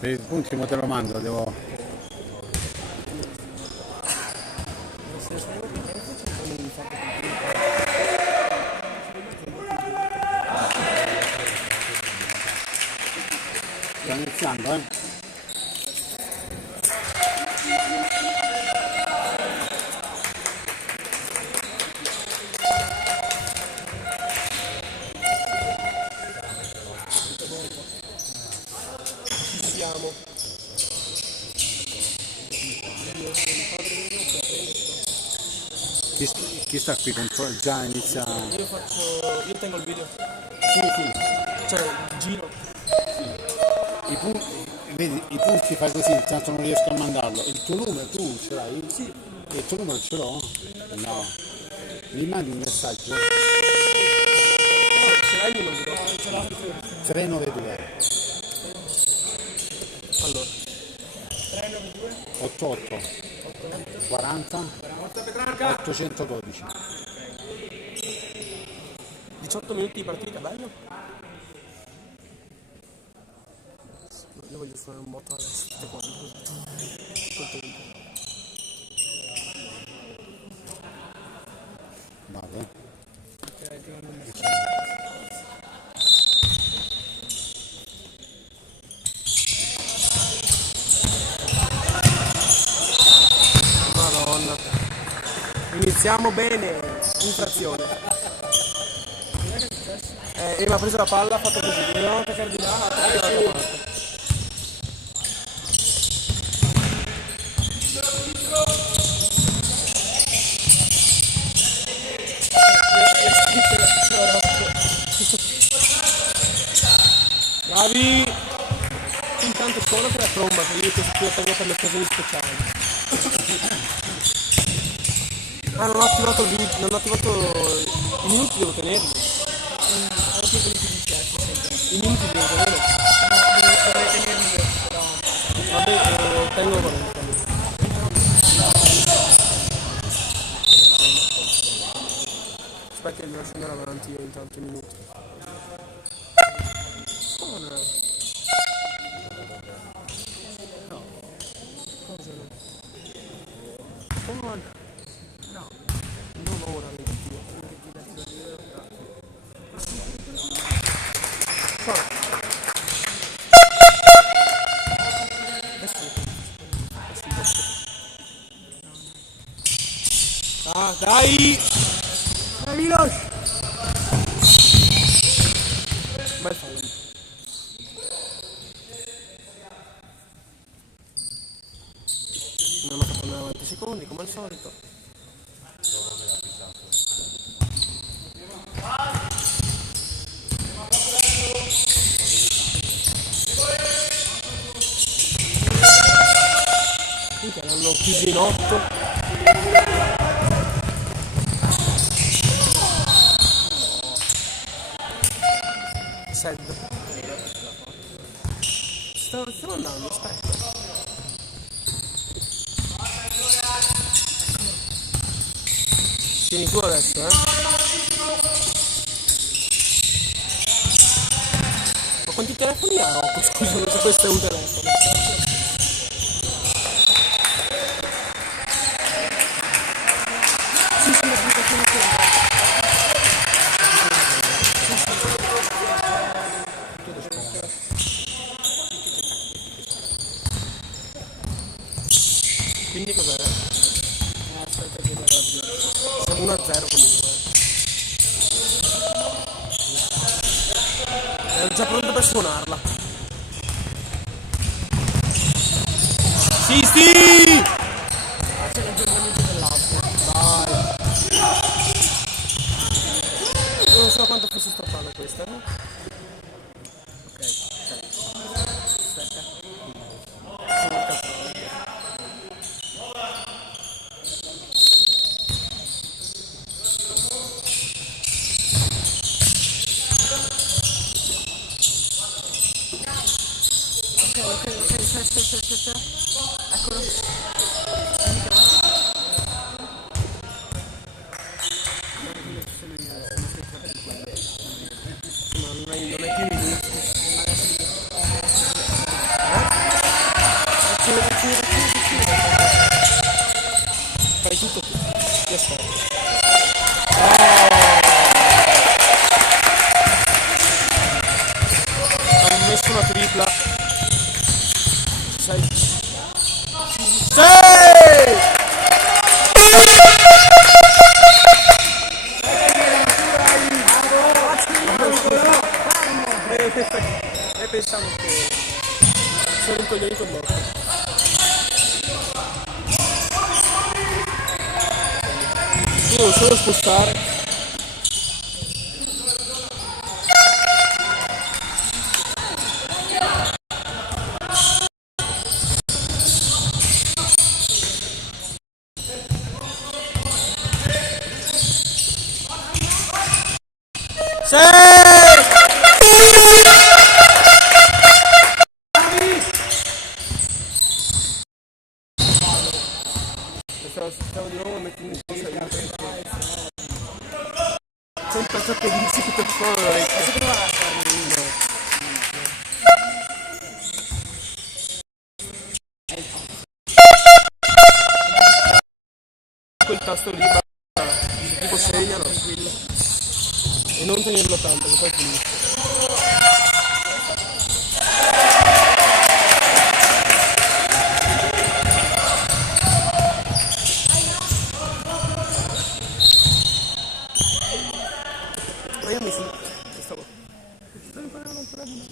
Per i punti mo te lo mando, devo... Sto iniziando, Chi sta qui? Già inizia... Io tengo il video. Sì. Cioè, giro. Vedi, i punti fai così, intanto non riesco a mandarlo. Il tuo numero tu ce l'hai? Sì. E il tuo numero ce l'ho? No. Mi mandi un messaggio? Ce l'hai il numero? 392 Allora. 88 40 812. 18 minuti di partita, bello? Io voglio fare un botto adesso, tutte quante così. Contento. Vado. Madonna. Iniziamo bene, infrazione. Mi ha preso la palla, ha fatto così, dobbiamo attaccare di là, ha attaccato dall'altra parte. Bravi! Intanto suona per la tromba, che io ti tengo per le occasioni speciali. Ah, non ho attivato il video, non ho attivato i minuti, devo tenerli. I minuti devo tenere. Dovrei tenerli io, però. Vabbè, tengo 40. Aspetta che devo andare avanti io intanto i minuti. Suona. No. Cosa no? Suona. No. Non ora, negativo. Ah, dai! Dai, Milos! Bel fallo. Non ho fatto 90 secondi, come al solito. Minchia, l'hanno chiuso in 8. Stiamo andando, aspetta. Tieni tu adesso, Ma quanti telefoni ha? Oh, scusa, non so, questo è un telefono. Sì, l'applicazione che quindi cos'è? Aspetta che siamo 1-0 comunque. È già pronto per suonarla. Sì! Dai. Non so quanto fosse stoppata questa, Ok. Aspetta. Eccolo. non hai più minuti. Fai tutto tu. Ti aspetto. Hanno messo una tripla. 6. E pensavo che sono un coglione con loro. Io devo solo spostare. Stavo di nuovo mettendo in cosa io sempre troppo dici che per favore quel tasto lì tipo segnalo e non tenerlo tanto che poi finisce. Ma io mi stavo imparando ancora di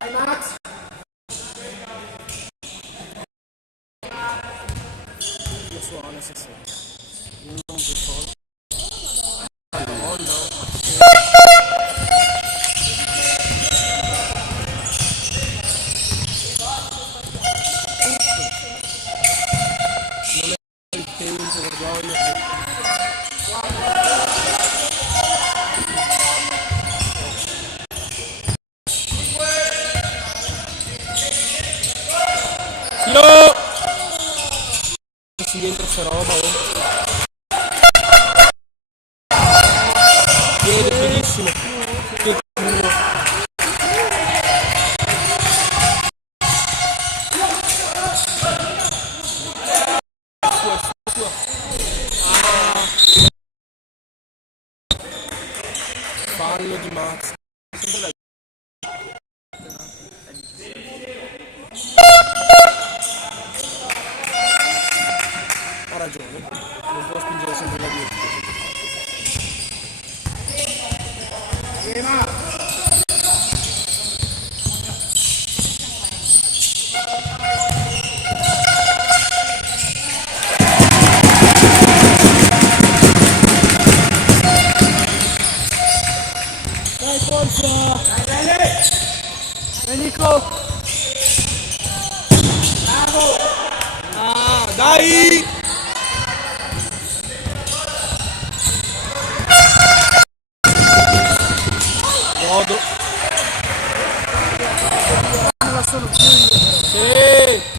Dai Max! lo suono, sì. Non per forza. No, no. Il tempo, vergogna. No! Si dentro sta roba, Viene benissimo. Che culo. Fallo di Max. Ha ragione, non può spingere sempre la dietro. Dai forza! Dai Nico! Bravo! Ah, dai! Godo. La soluzione. Sì!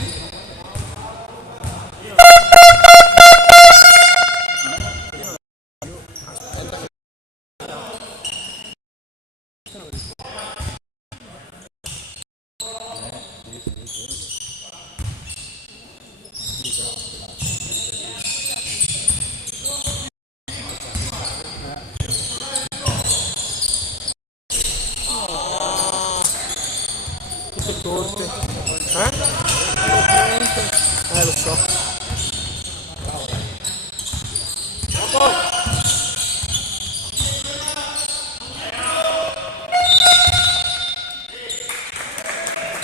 Tutte corte. Lo so.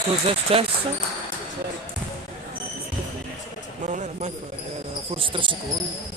Cos'è successo? Ma non era mai era forse 3 secondi.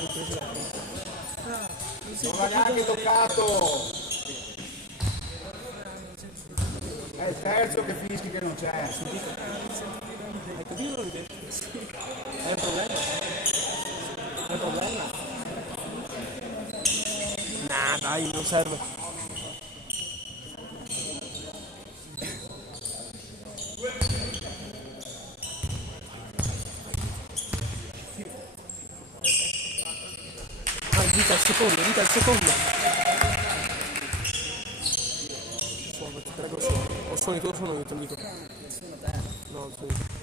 ripreso da tempo. Non l'ha neanche toccato. È il terzo che fischi che non c'è. Hai capito quello che detto? È un problema? È un problema? Nah, dai, non serve. Ah, dita al secondo, dita al secondo. Suono, ti prego, suono. O suoni tu o suono io, te lo dico. No, suoni tu.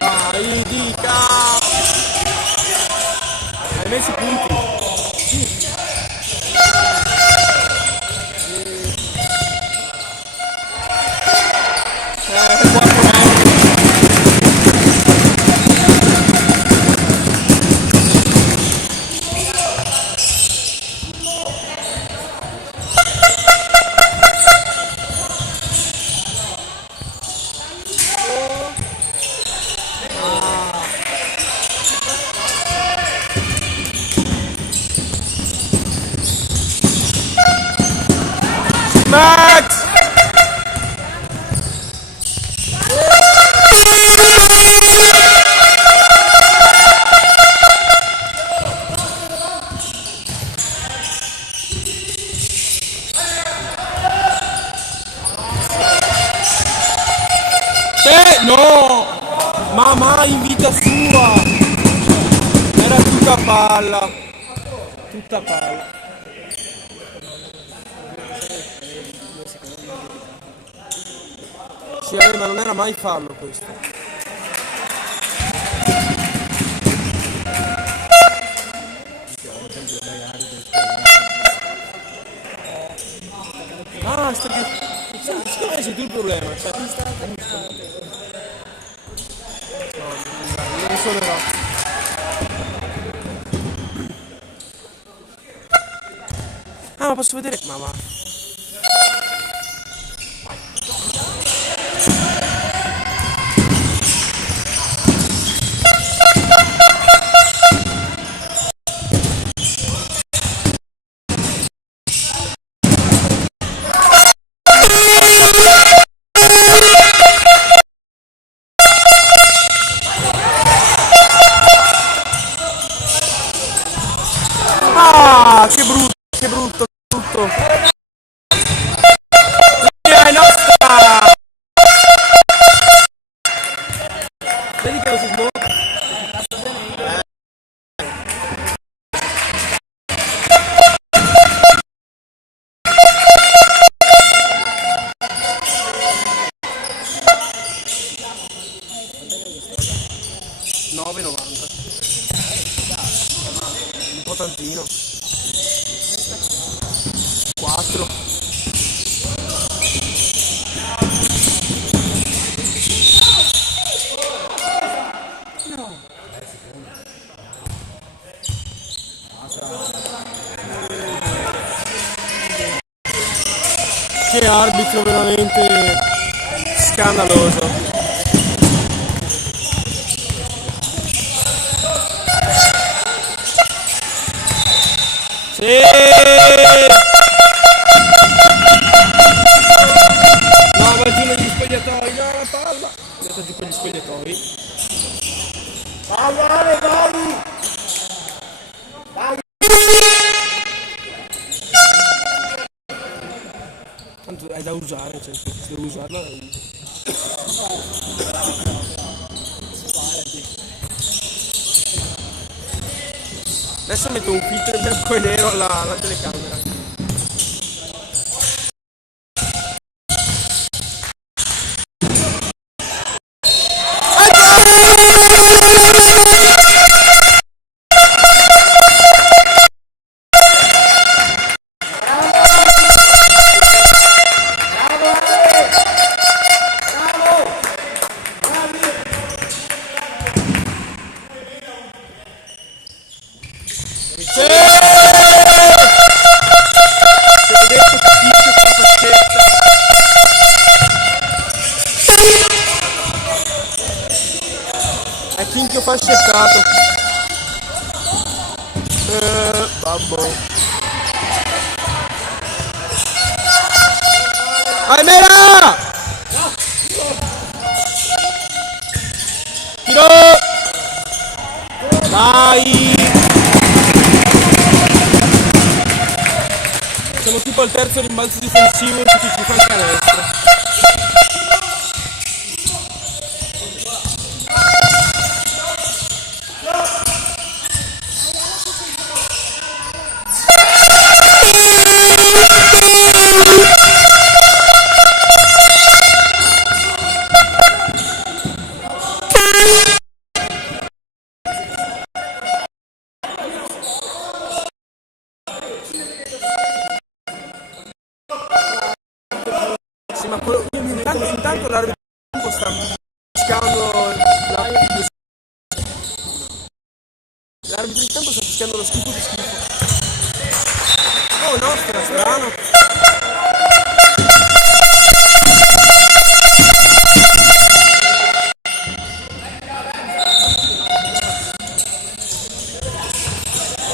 Dai, dica! Hai messo i punti. Max! No! Ma mai in vita sua! Era tutta palla! Tutta palla! Sì, ma non era mai fallo questo. Ah, sta che... Secondo me sei tu il problema. Cioè... No, non risolverò. Ah, ma posso vedere? Ma va. Ah, che brutto, che brutto, brutto. È nostra! Vedi che lo si smonta? Un po' tantino. 4. Che arbitro veramente scandaloso. Sì! No, va giù negli spogliatoi, no, la palla! È andato giù con gli spogliatoi. Vai! Vai! Tanto è da usare, cioè, se devo usarla la uso. Adesso metto un filtro in bianco e nero alla telecamera. È Kinchio fascettato. Babbo. Aimera! Tiro! Dai! Siamo tipo al terzo rimbalzo difensivo e tutti ci fanno canestro. Sì, ma intanto l'arbitro sta fischiando l'arbitro di campo sta fischiando lo schifo di schifo. Oh no, era strano.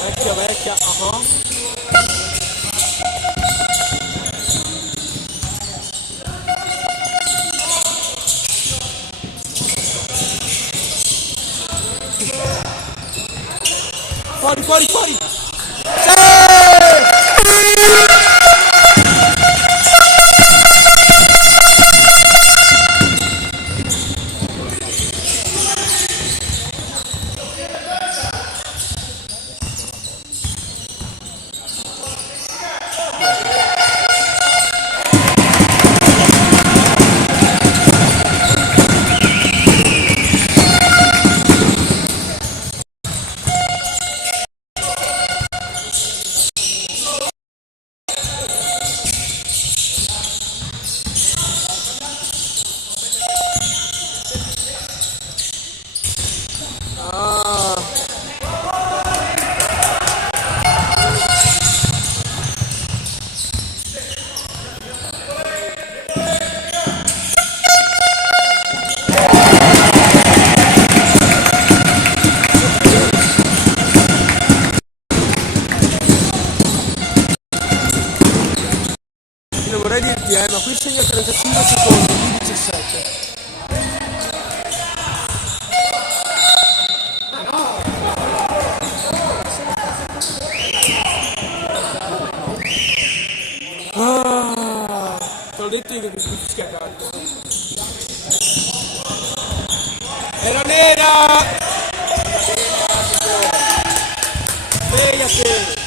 Vecchia, vecchia, Fuori, fuori, fuori! Vorrei dirti, ma qui segna 35 secondi, qui 17. Te l'ho detto io che questo fischia caldo. Era nera! Svegliati!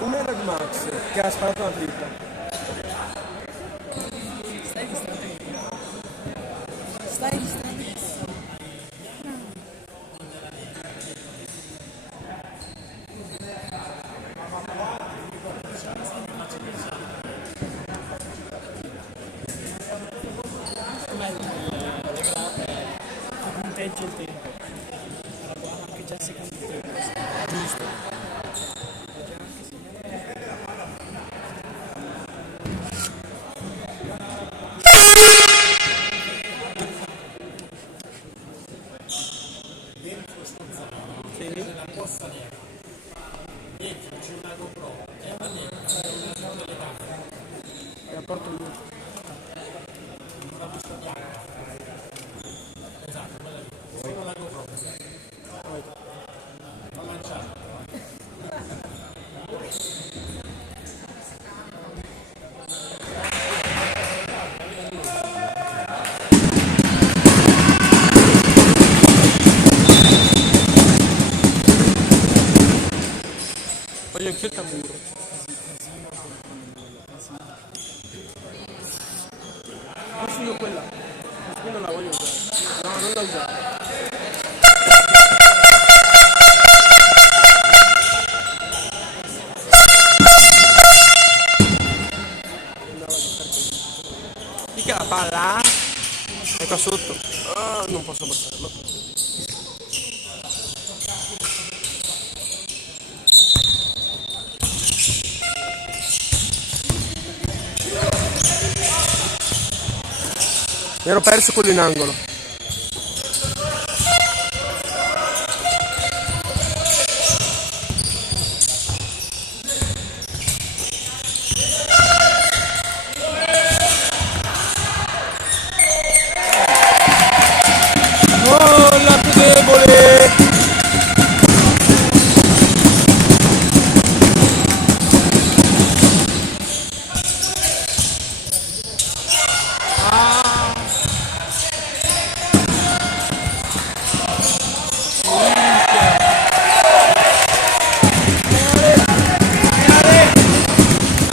Una era di Max, che ha sparato una tripla. Punteggia il tempo. Era buono anche già il secondo tempo. Giusto. E porto io. Voglio anch'io il tamburo. Posso io quella? Io non la voglio usare. No, non la usare. Mica la palla? È qua sotto. Ah, non posso abbassarlo. Mi ero perso quello in angolo. Oh, la più debole!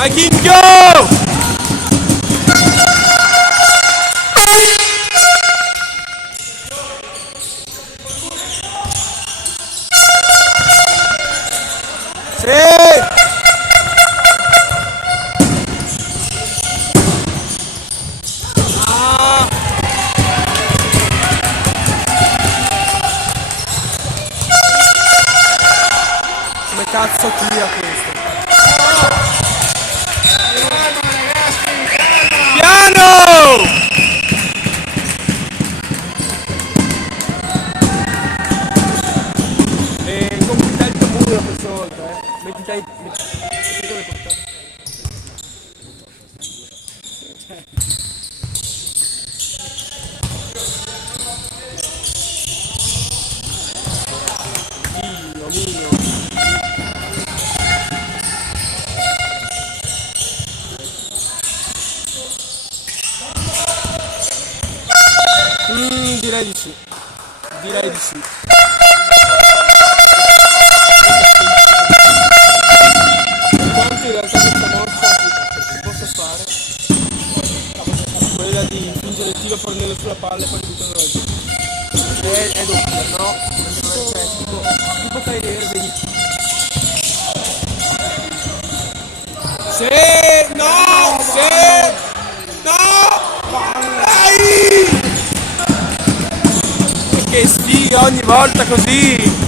I can go! Sì! Come cazzo tira questo? Piano! Completare il tuo muro questa volta, mettiti le portate. Dio mio. Direi di sì. Direi di sì. Quanto in realtà questa mossa posso fare? Quella di fingere il tiro fornello sulla palla e poi buttarlo giù. È doppia, no? Cioè, tipo fai vedere, vedi. Se no! Se no! Dai! Che sfiga ogni volta così!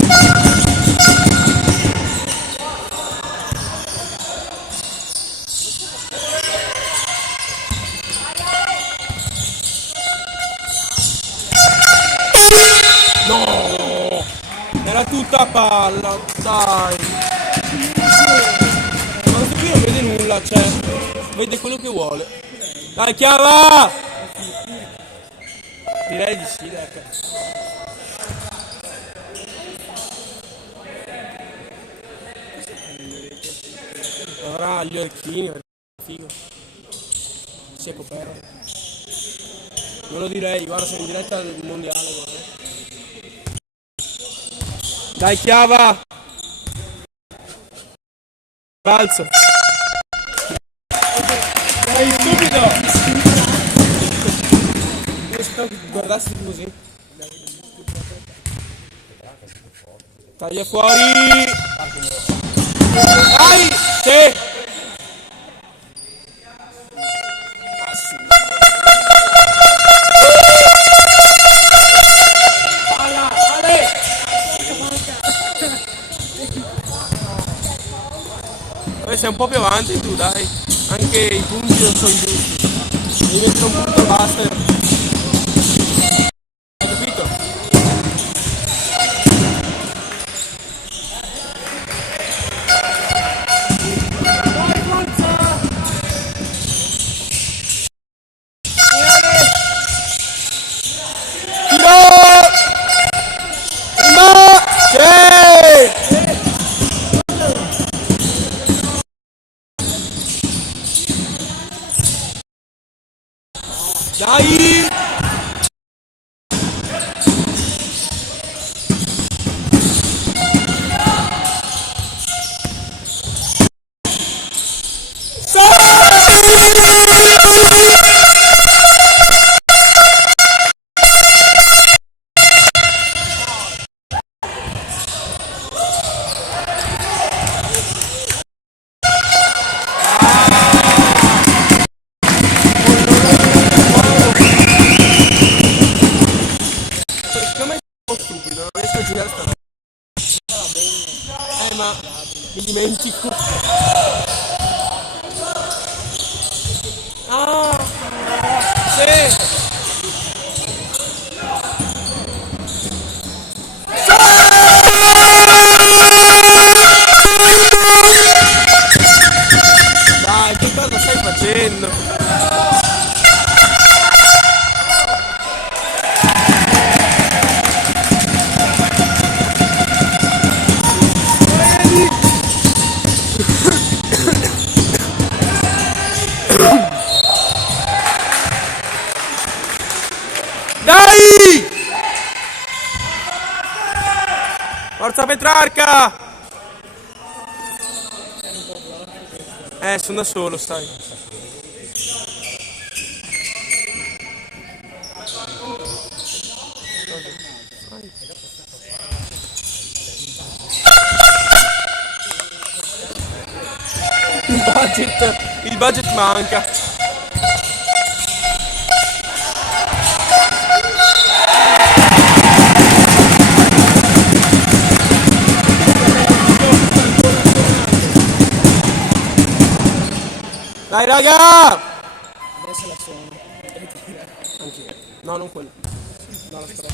No! Era tutta palla, dai! Ma questo qui non vede nulla, cioè, vede quello che vuole. Dai, Chiava! Direi di sì, dai, cazzo. Avrà gli orecchini, figo. Si è coperto. Non lo direi, guarda, sono in diretta al mondiale, guarda. Dai, Chiava! Balzo! Sei stupido! Guardassi così. Taglia fuori! Dai! Sì! Sei un po' più avanti tu, dai. Anche i punti non sono giusti. Devi mettere un punto e basta. Hai capito? Dai! dimentico. Ah, sì. Dai, che cosa stai facendo? Dai! Forza Petrarca! Sono da solo, stai. Il budget manca. Dai raga! Adesso la suono. Anch'io. No, non quello. No, la strada.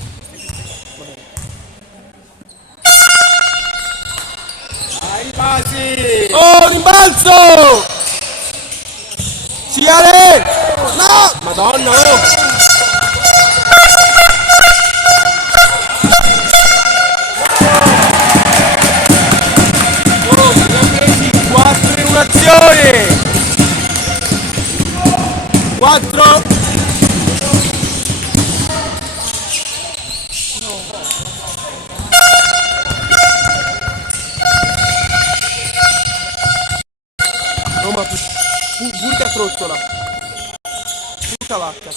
Dai, rimbalzi! Oh, rimbalzo! Sì, Ale! No! Madonna, oh! Oh, abbiamo presi 4 in un'azione! 4! No, ma burca trottola. Burca vacca.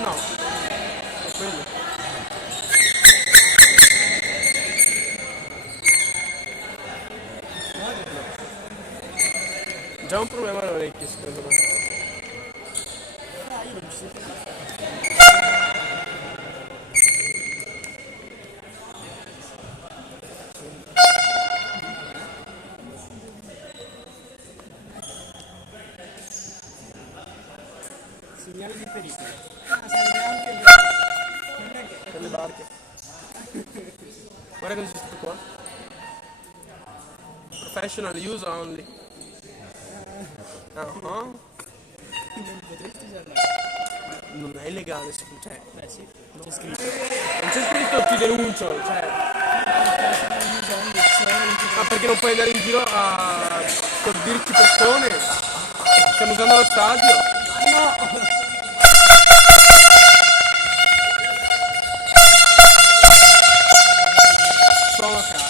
No, è quello. Già un problema alle orecchie, secondo me. Segnale di pericolo. Serve anche Per le barche. Guarda cosa c'è scritto qua. Professional use only. non potresti usarla. Non è illegale, cioè, Beh sì, c'è scritto. non c'è scritto ti denuncio, cioè, ma perché non puoi andare in giro a colpirti persone? Stiamo usando lo stadio? No! Sono a cazzo.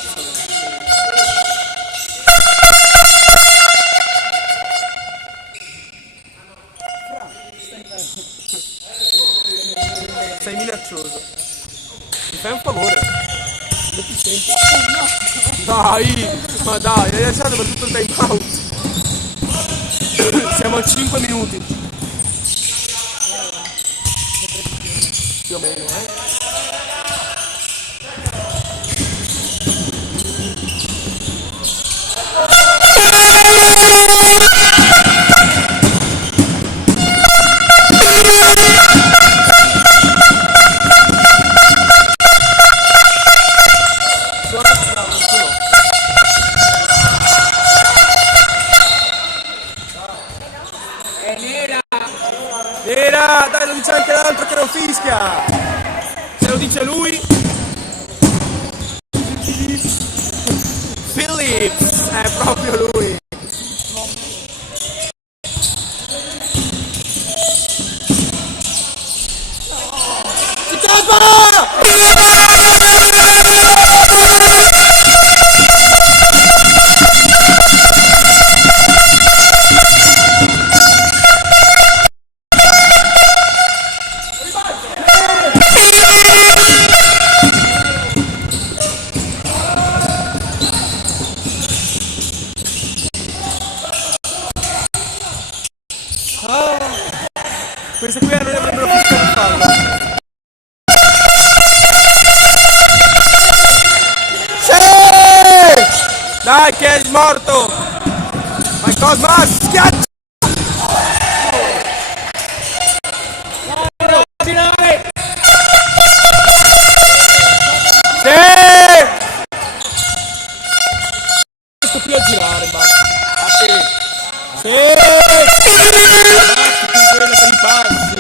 Sei minaccioso. Mi fai un favore? Metti sempre. Dai! Ma dai, l'hai lasciato per tutto il time out. Siamo a 5 minuti. Più o meno, Nera, dai, lo dice anche l'altro che non fischia. Se lo dice lui. Phillips, è proprio lui. Si Queste qui non avrebbero fischiato il fallo. Sì! Dai che è morto! My God, Max, schiaccia! Sì! Questo qui a girare, basta. Ah sì. Sì! Quello per i passi.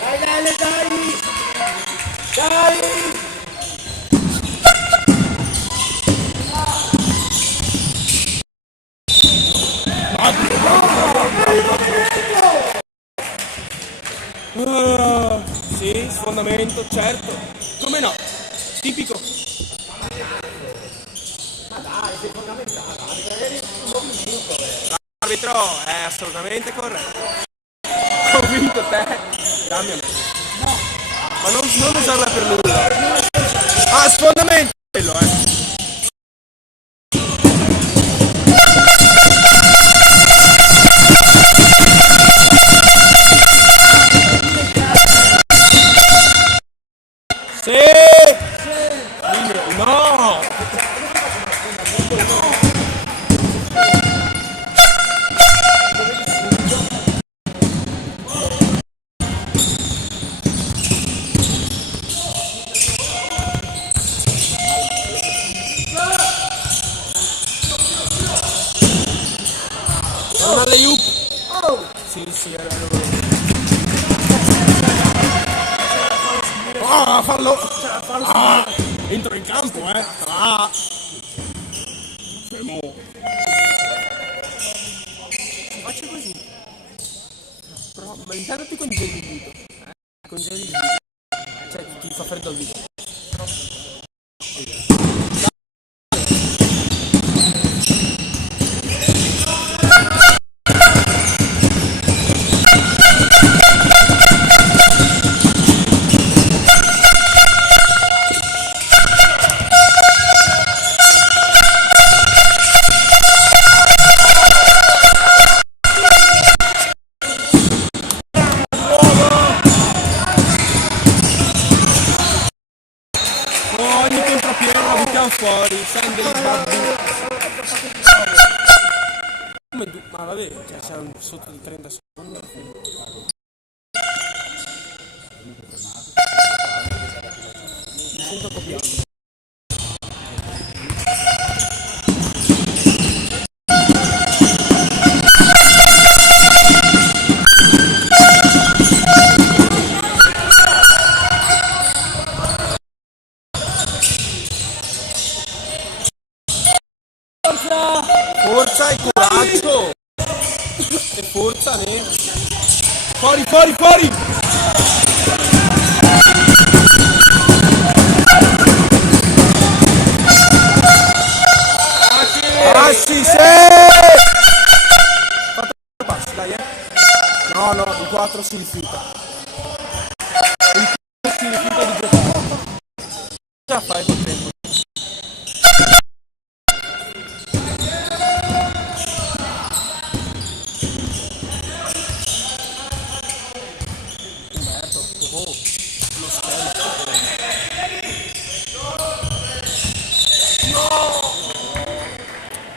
Dai, dai, dai! Dai! Sì, sfondamento, certo. Come no? Tipico. L'arbitro è assolutamente corretto. Ho vinto te. Dammi a me. Ma non usarla per nulla. Ah, sfondamento quello, Sì! No! Non alle Jup! Sì, era. Ah, fallo! Ah, entro in campo, Ah! Fermo! Faccio così. Però, ma intanto ti congeli il dito. Congeli il dito. Cioè, ti fa freddo il dito. Ogni contropiede la buttiamo fuori, sende il babbo. Ma vabbè, cioè siamo sotto di 30 secondi. Mi sento copiato. Forza e coraggio! E forza, ne! Fuori, fuori, fuori! Passi, sì! Passi, dai, No, il 4 si rifiuta. Il 4 si rifiuta di giocare. Cosa fai col tempo?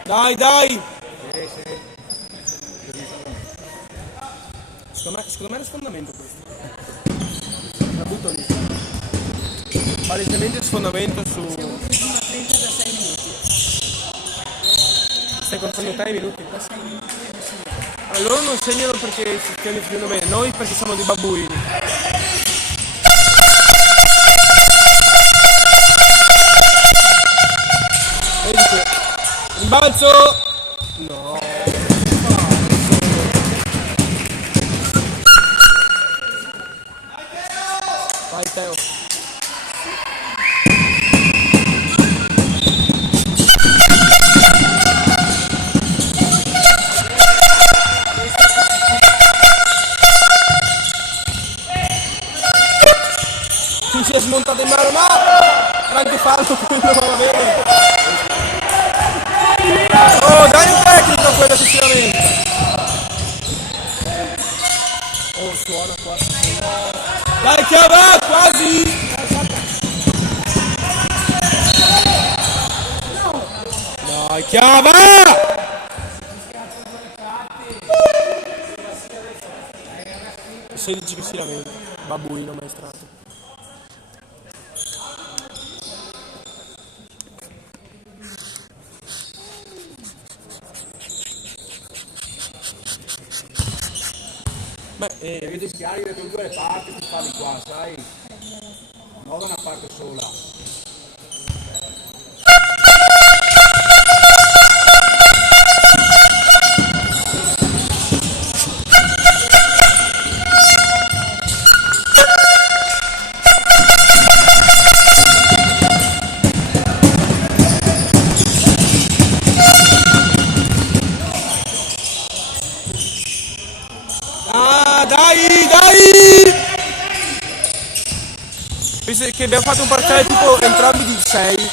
Dai, dai! Secondo me è lo sfondamento questo. La butto lì. Palesemente sfondamento su. Stai contando te i minuti? Allora loro non segnano perché si stiano difendendo bene, noi perché siamo dei babbuini. Vedi che. Rimbalzo! No! Vai Teo! si è smontato in mano, ma era anche fallo quello, va bene. Oh, dai un tecnico quello sicuramente. Oh, suona qua. Dai Chiava, quasi. Dai Chiava. 16 che si lamenta. Babbuino maestrato. Beh, Vedi schiari da due le parti si fa di qua, sai? Non da una parte sola. ah, dai! Visto che abbiamo fatto un parziale tipo entrambi di 6.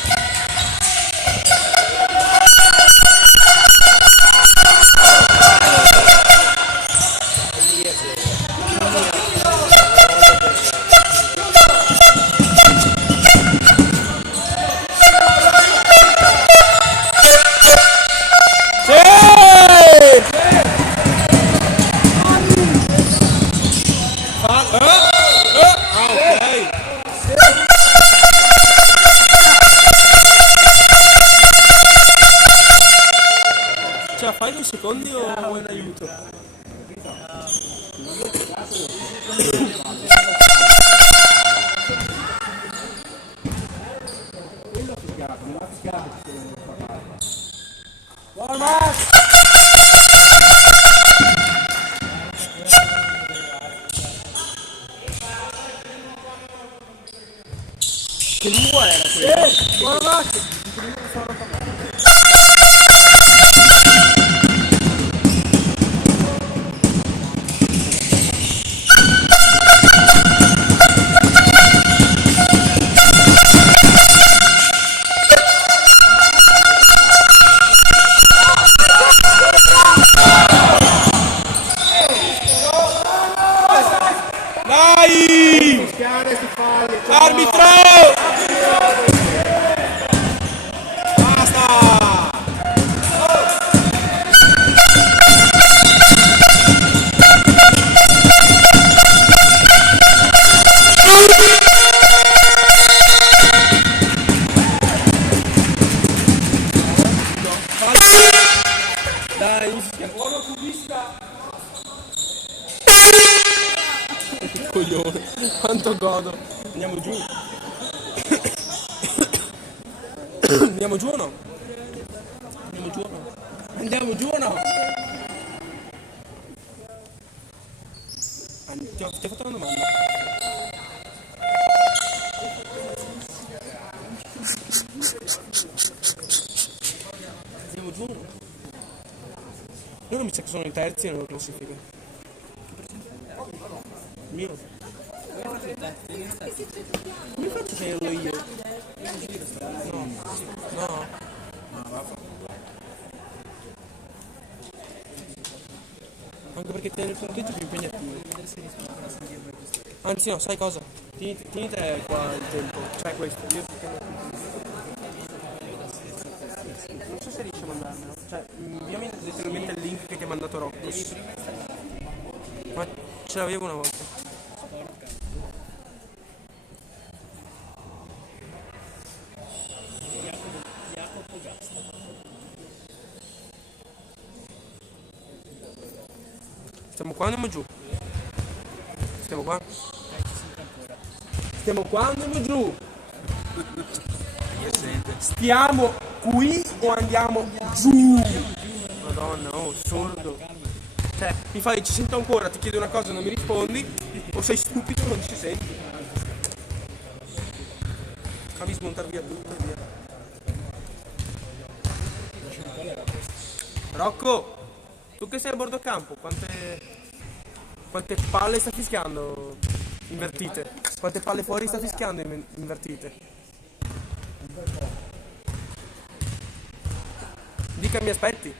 Ce la fai 2 secondi o vuoi un aiuto? Che lingua era quella? Buona Dai! Arbitro! Basta! Dai, buono cubista! Coglione, quanto godo. Andiamo giù. Andiamo giù o no? Andiamo giù o no? Andiamo giù o no? Ti ho fatto una domanda. Andiamo giù o no? Io non mi sa che sono i terzi nella classifica. Mio. Come faccio se ero io? No. No. Anche perché tenere il punteggio è più impegnativo. Anzi no, sai cosa? Tieni te qua il tempo. Cioè questo. Io non so se riesci a mandarmelo. Cioè, inviami letteralmente il link che ti ha mandato Rocco. Ma ce l'avevo una volta. Stiamo qua o andiamo giù? Stiamo qua? Stiamo qua o andiamo giù? Stiamo qui o andiamo giù? Madonna, oh, sordo. Cioè, mi fai, ci sento ancora, ti chiedo una cosa e non mi rispondi, o sei stupido o non ci senti. Fammi smontare via tutto e via. Rocco, tu che sei a bordo campo, quante palle sta fischiando? Invertite. Quante palle fuori sta fischiando invertite? Dica mi aspetti.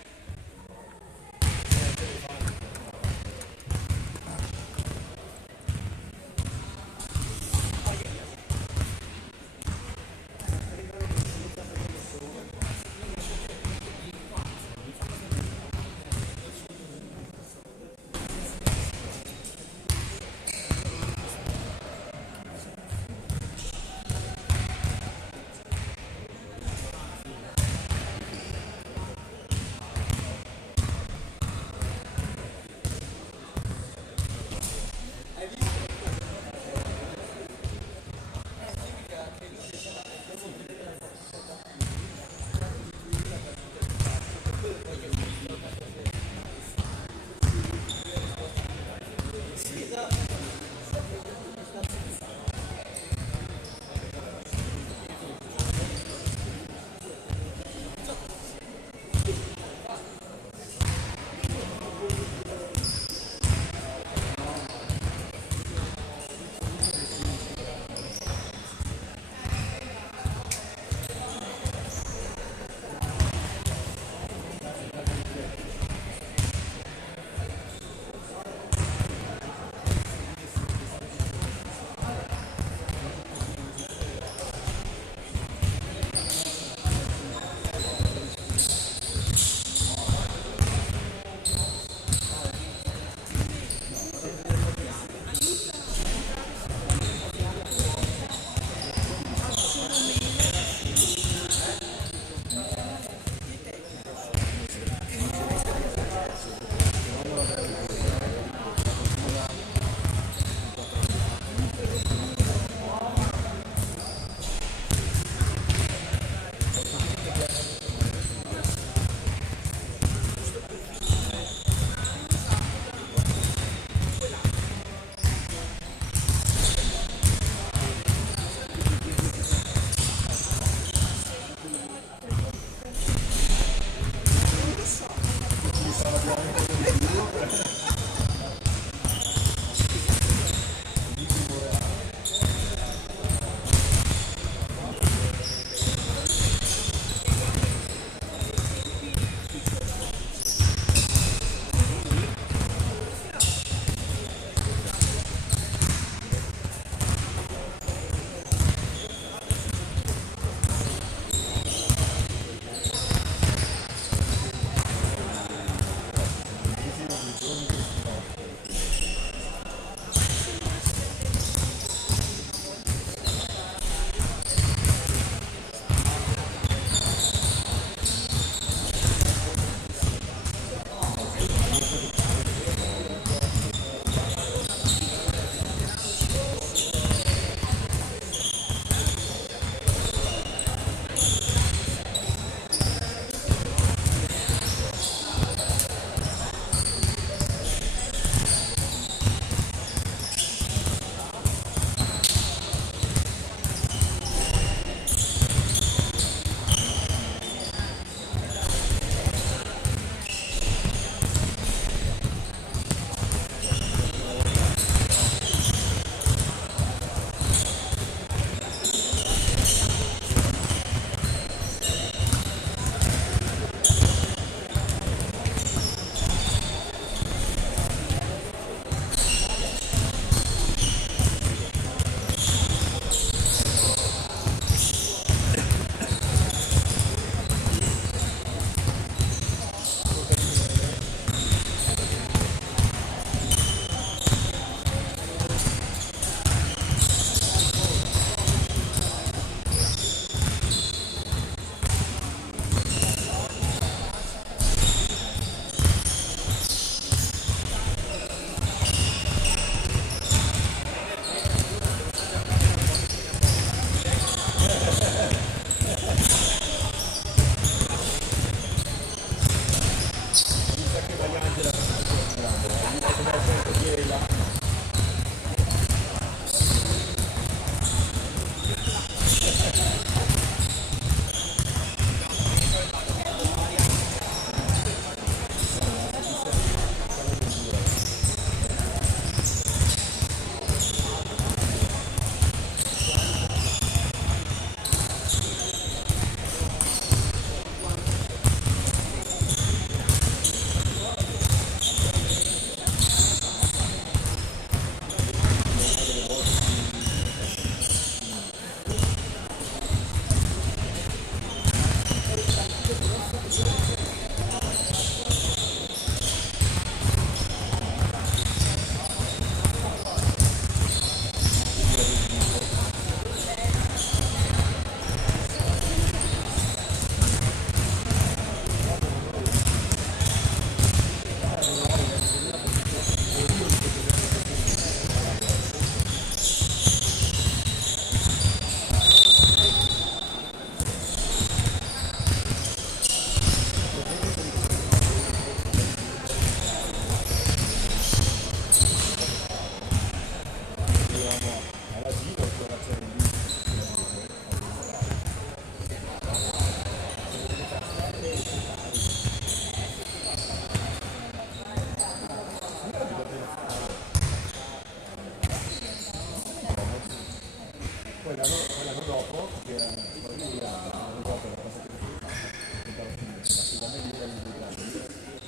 quell'anno dopo, che era l'anno dopo la cosa che la seconda lì era il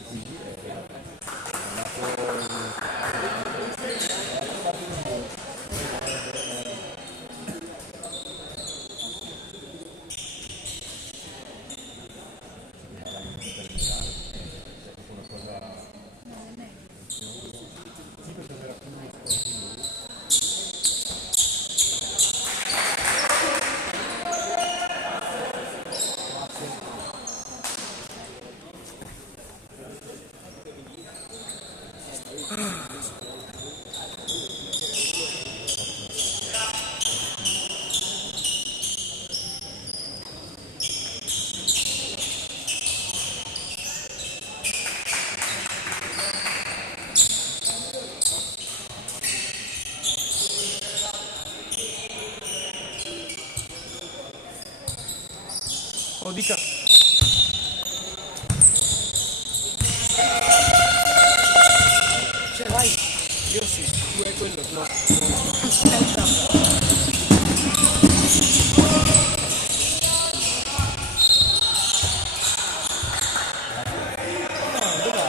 quindi è Oh, dica. Ce l'hai? Io sì, tu è quello, no.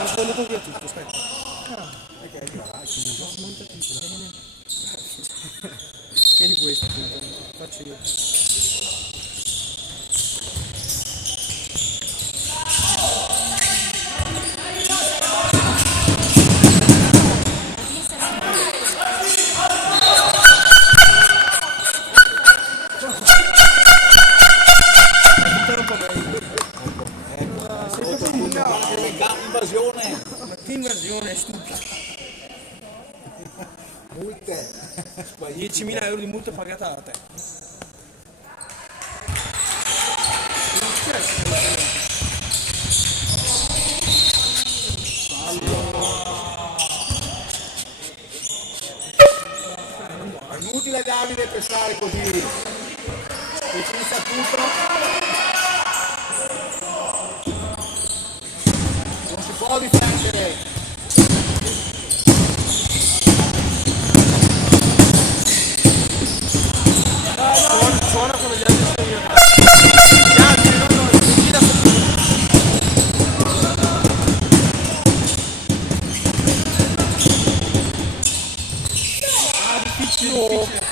Ho sbagliato via tutto, aspetta. Tieni questo, faccio io. Ancora un po' meglio. invasione, Ma che invasione, è stupido. multe, 10.000 euro di multa pagata da te. è inutile Davide pensare così, che ci sta tutto, non si può difendere. Suona come gli altri sono io. Gli altri, no, decida difficile.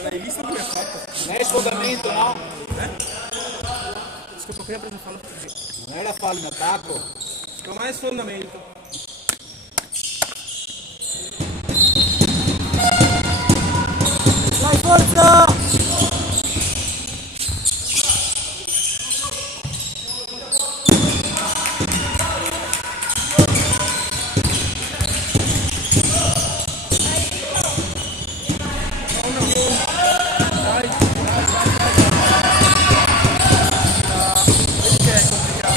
L'hai visto come ha fatto? Non è sfondamento, no? Scopro che ha preso fallo così. Non era fallo in attacco. Secondo me è sfondamento. Dai, forza! Vedi che è complicato.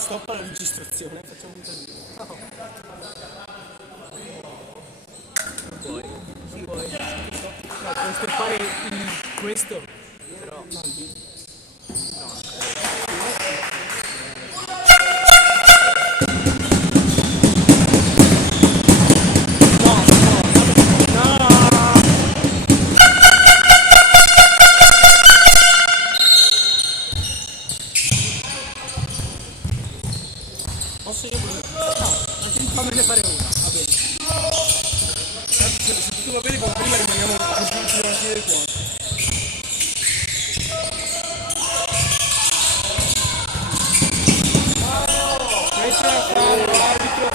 stop alla registrazione, facciamo un casino. Puoi. No, puoi stoppare questo. Però no, Posso io prima? fammene fare una, va bene. Se tutto va bene come prima rimaniamo più davanti del cuore. Questa è la fase, l'arbitro.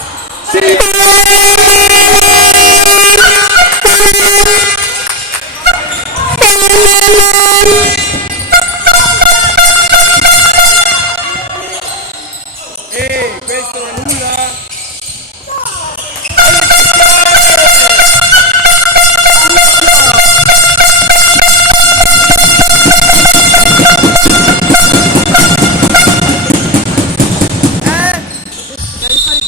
Questo non è nulla. Devi fare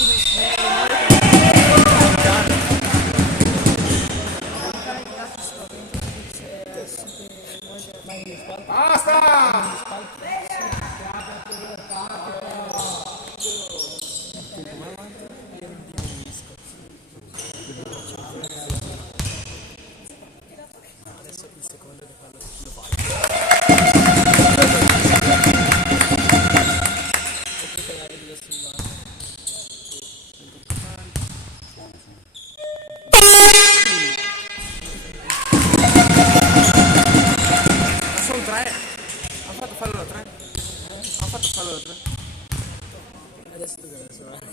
Sono tre. Ha fatto farlo da tre. Ha fatto farlo da tre. adesso tu deve suonare.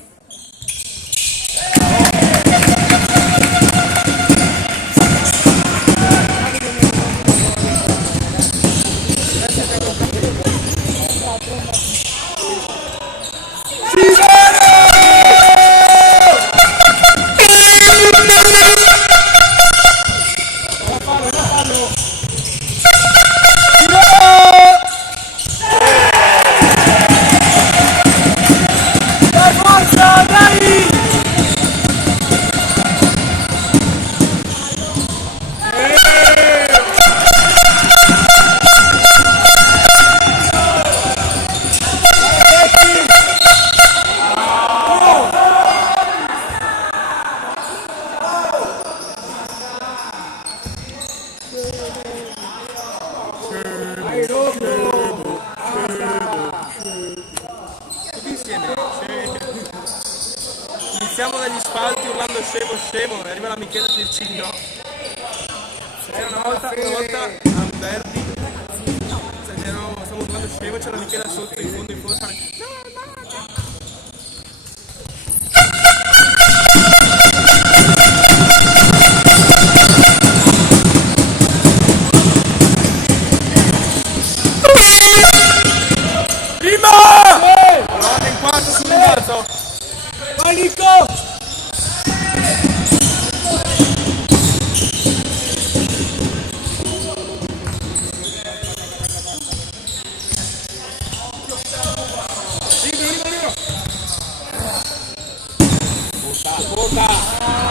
Tutti insieme. Iniziamo dagli spalti urlando scemo scemo e arriva la Michela che dice no. Una volta a Verdi stiamo urlando scemo, c'è la Michela sotto in fondo a fare Guarda in quarto sul rimbalzo. Vai Nico!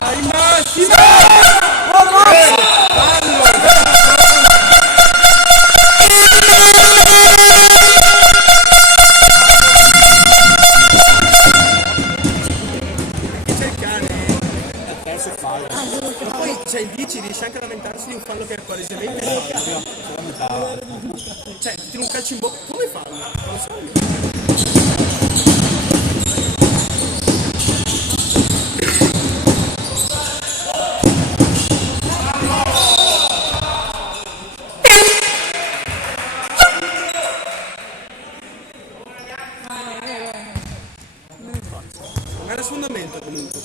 Ai massimo! C'è il cane. Ma poi c'è il 10, riesce anche a lamentarsi di un fallo che è palesemente fallo. Cioè, ti tira un calcio in bocca. Come fallo? Non lo so. Non era sfondamento comunque.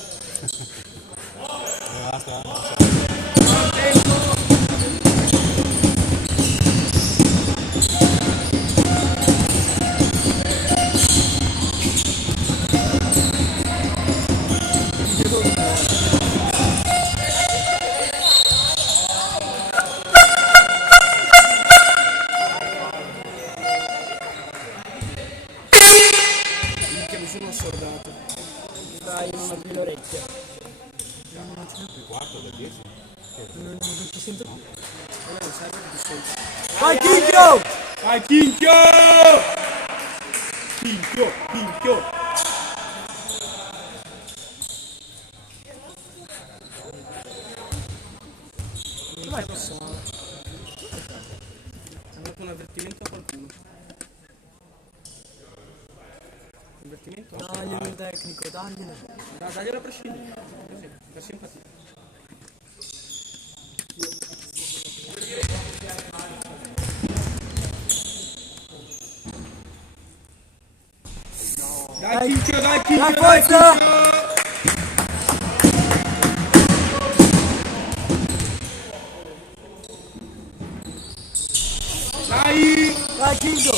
Non ti sento più. Vai Chinchio! Vai Chinchio! Chinchio, Chinchio! Vai, possiamo. Ha dato un avvertimento a qualcuno. Avvertimento? Dagliene un tecnico, dagliene. No, daglielo a prescindere. Così, per simpatia. Dai Chinchio, dai Chinchio, dai Chinchio! Dai! Vai, Kingo!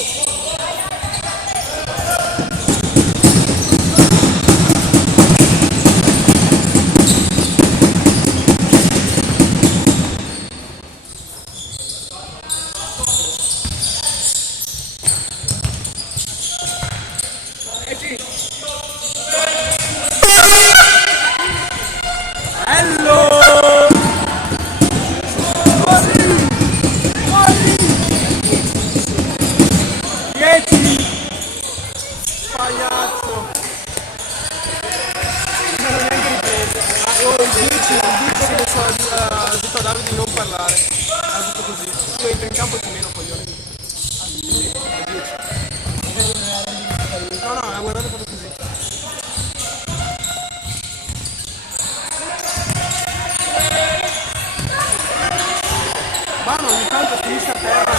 Di non parlare, ha detto così. Io entro in campo e ti meno coglione. No, la guardate proprio così. Ma ogni tanto finisce a terra.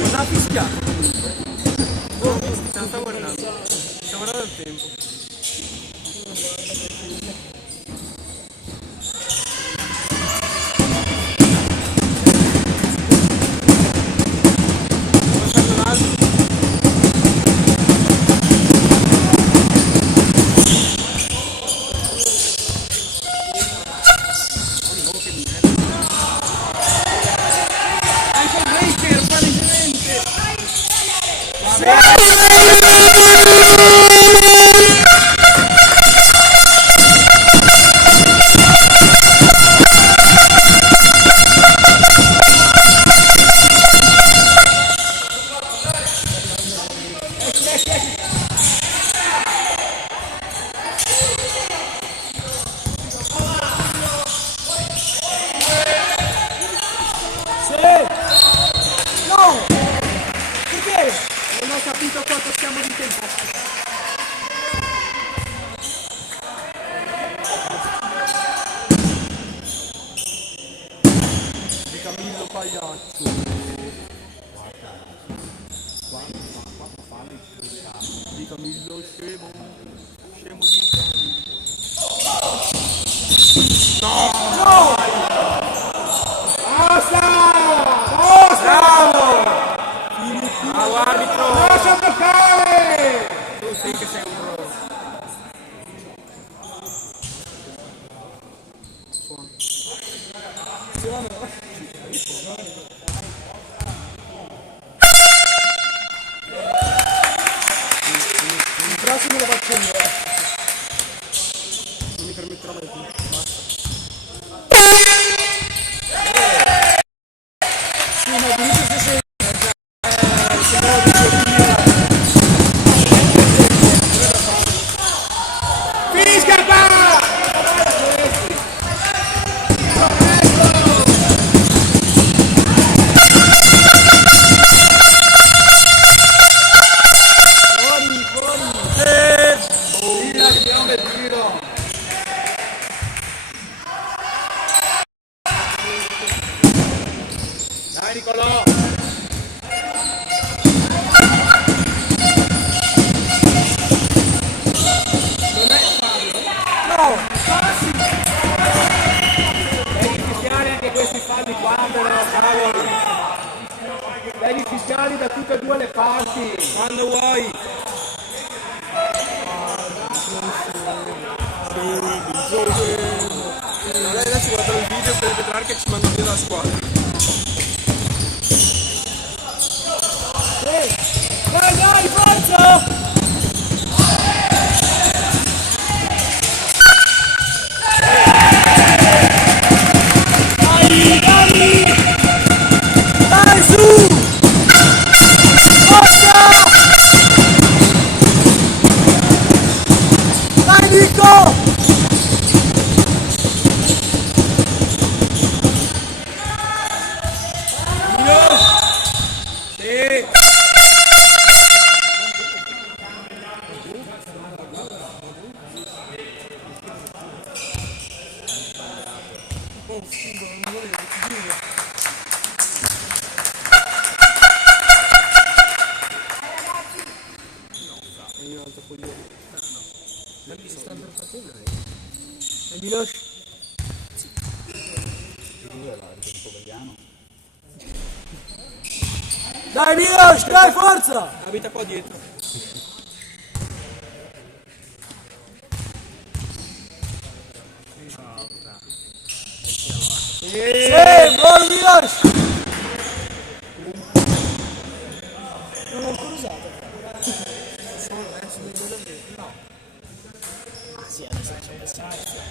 Cosa ha fischiato? Sta guardando il tempo. Anche il breaker, palesemente! Non ho capito quanto siamo di tempo. Di Camillo Pagliaccio. Di Camillo scemo. Scemo di Camillo. No! Bravo arbitro! Lascia toccare! Tu sì che sei un pro. Il prossimo lo faccio io. Non mi permetterò mai più. Sì, ma dici che sei... Dai Nicolò! Non è fallo? No! Devi fischiare anche questi falli qua, però cavolo! Devi fischiare da tutte e due le parti! Quando vuoi! Adesso guardo il video per vedere che ci manda via la squadra. Dai Milos, dai forza! Abita qua dietro. Sì, buono Milos! Non l'ho ancora usato. Ah sì, adesso c'è passato.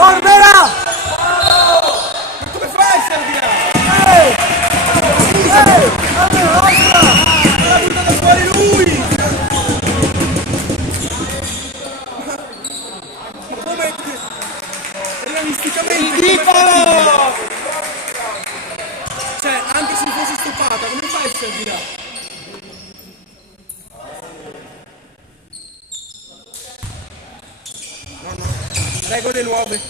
Orbera! Come fai Sergio? Ehi! Ehi! Ostra! L'ha buttato fuori lui! Ma come? Realisticamente Gripalo! cioè, anche se fosse stupata, come fai a Sergio? No, no. Regole nuove.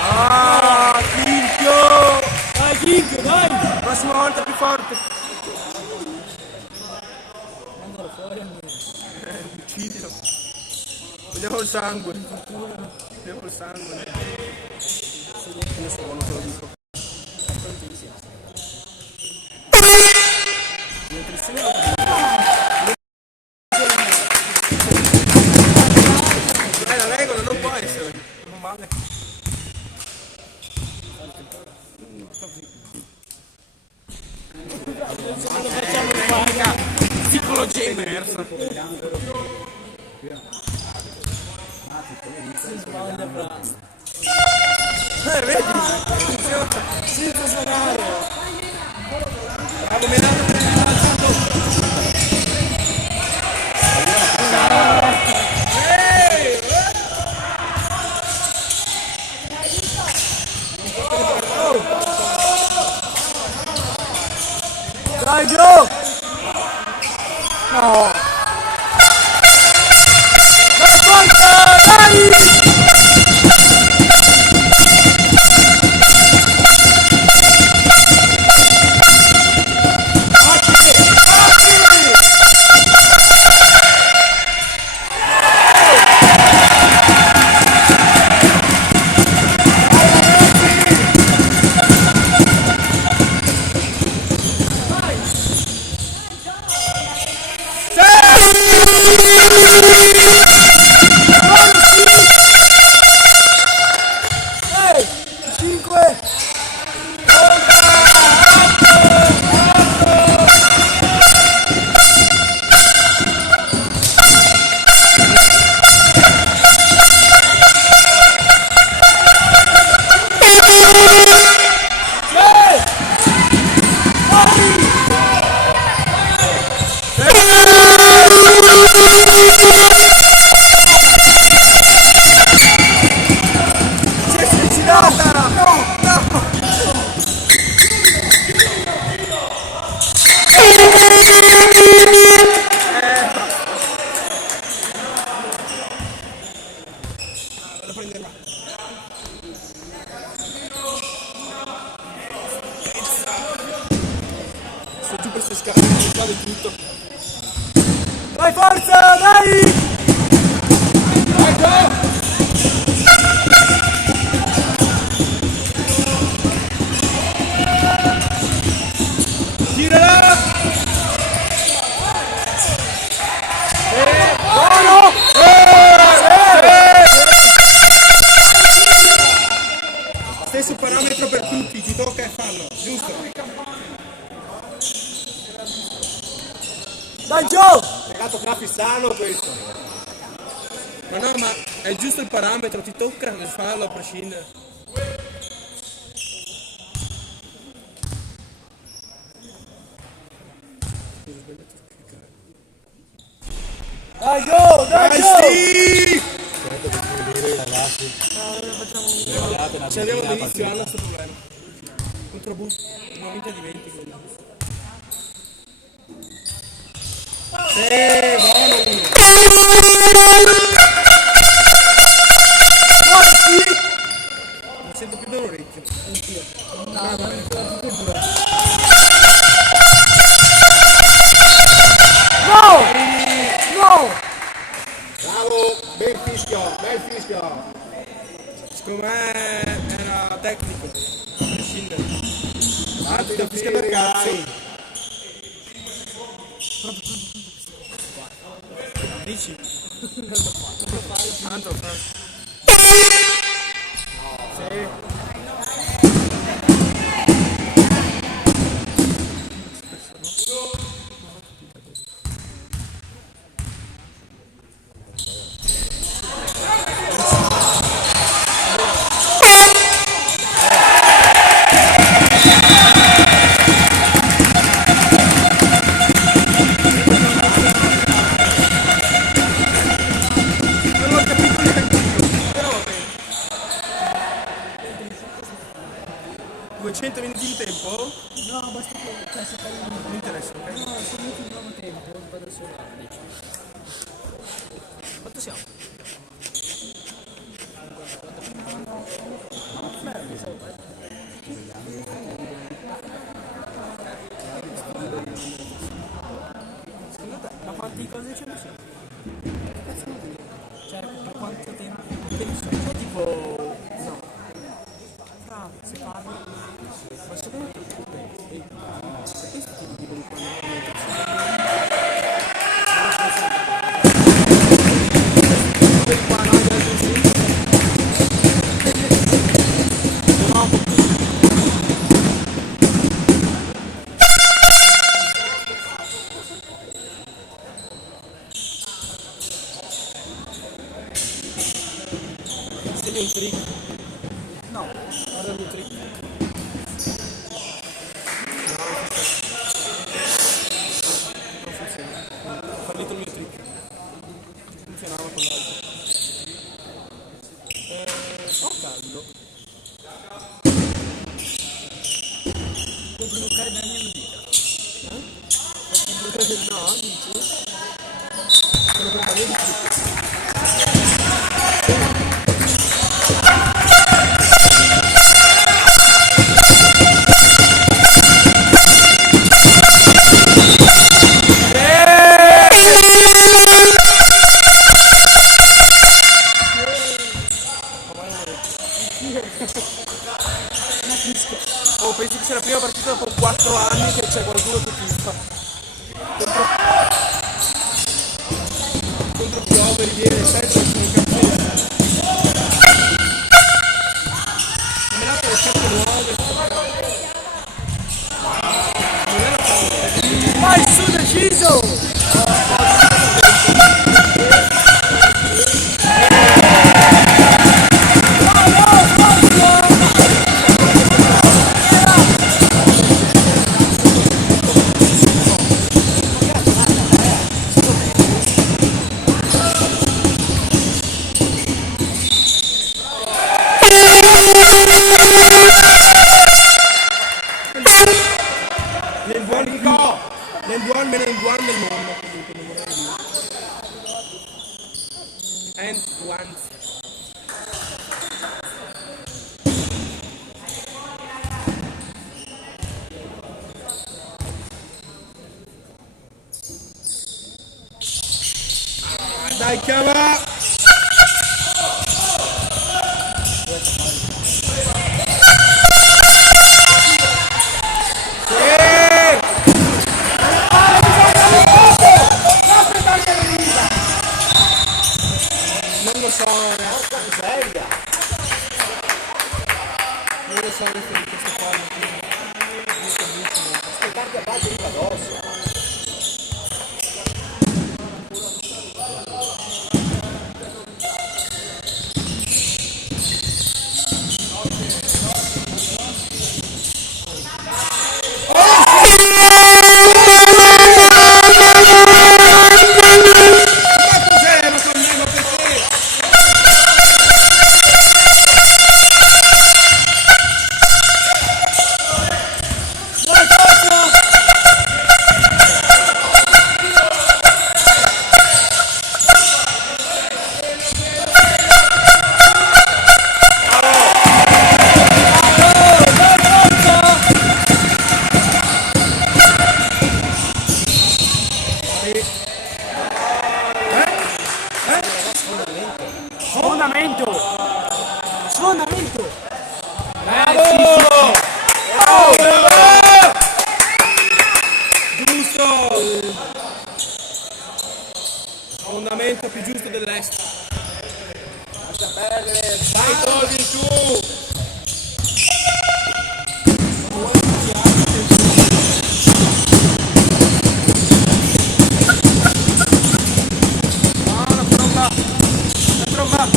Ah, Kinchio! Dai Kinchio, dai! Prossima volta più forte. Mandalo fuori almeno. Uccidilo. Vogliamo il sangue. Vogliamo il sangue. Io sono buono, te lo dico. La regola non può essere. Non vale. Psicologia immersa. Si sbaglia Franz. Vedi? Senza sanare! Bravo Milano. Dai Gio! No! Dai forza! Dai! Ehi! 5! Si è suicidata! No! No! Vado a prenderla. Sto giù queste scale, mi cade tutto. Dai forza! Dai! Vai Gio! Girala! Buono! Stesso parametro per tutti, ti tocca e fallo, giusto? Dai Gio! Legato Crafistano questo. Ma no, ma è giusto il parametro, ti tocca nel fallo a prescindere. Dai, go! Dai, Dai, go! sì! Certo che devo dire ragazzi. Guardate una Ce l'abbiamo bellina all'inizio, hanno partita. questo problema. Contro Bus, non vince di 20 quindi. Buono uno. Non sento più da un orecchio. No! No! Bravo, bel fischio. Secondo me era tecnico. A prescindere. Anzi, da fischia per cazzo. Dici? Tanto fa. Non ho capito neanche io, però va bene. 200 minuti di tempo? No, basta che se fai Non mi interessa, ok? no, sono venuti un nuovo tempo, non vado solo a 10. Quanto siamo? Secondo te, ma quanti cose ce ne sono? Che cazzo vuol dire? Cioè, per quanto tempo? Penso, cioè tipo... no. Fra, se parli... Ma secondo te... Per questo ti dico di quando... Per qua, no, gli altri sì. Segni un trick. No, guarda un trick. Non funziona. Ho fallito il mio trick. Funzionava con l'altro. Ho caldo. Puoi bloccare bene le dita. No, dici? Sono per fare il trick. Oh, penso che sia la prima partita dopo 4 anni che c'è qualcuno che fisfa. Contro piove, riviene, sai, sono i campioni. Non mi dato le scelte nuove. Non era tanto. Vai su, deciso! L'N1 meno N1 del mondo, comunque non vorrei dire. N1. Dai, chiama! Non lo so, Porca miseria! non lo so di questo fallo. Aspettarti a parte di addosso. Marco! Bravo! Giusto! Fondamento più giusto dell'est. Dai, Tosi, su! La tromba! La tromba!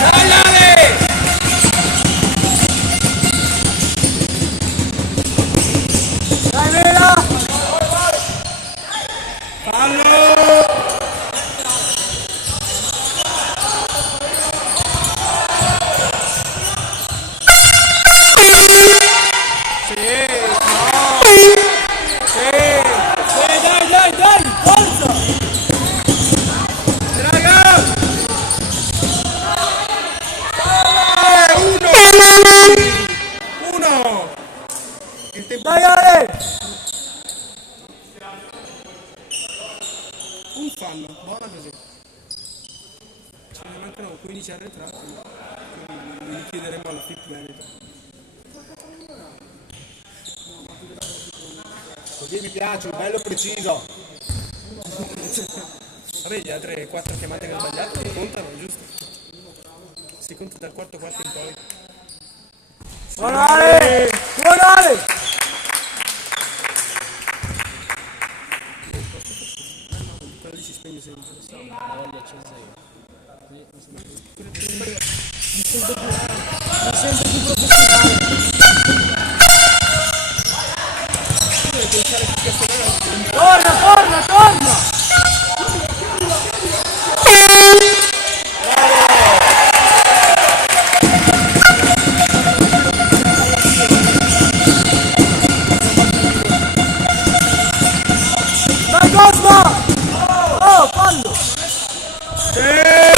Dai, Ale! Dai, Vela! Fallo! Dai, forza! Raga! Uno! Il tempo Dai, Ale! un fallo, buona così. Ce ne mancano 15 arretrati. Quindi li chiederemo alla FIP Veneto. Così mi piace, bello preciso. Vabbè, le altre 4 chiamate che ho sbagliato non contano, giusto? Si conta dal quarto in poi. Buono Ale! Buono Ale! Quello lì si spegne sempre. Torna! Dai, Cosma! Oh, fallo! Dai!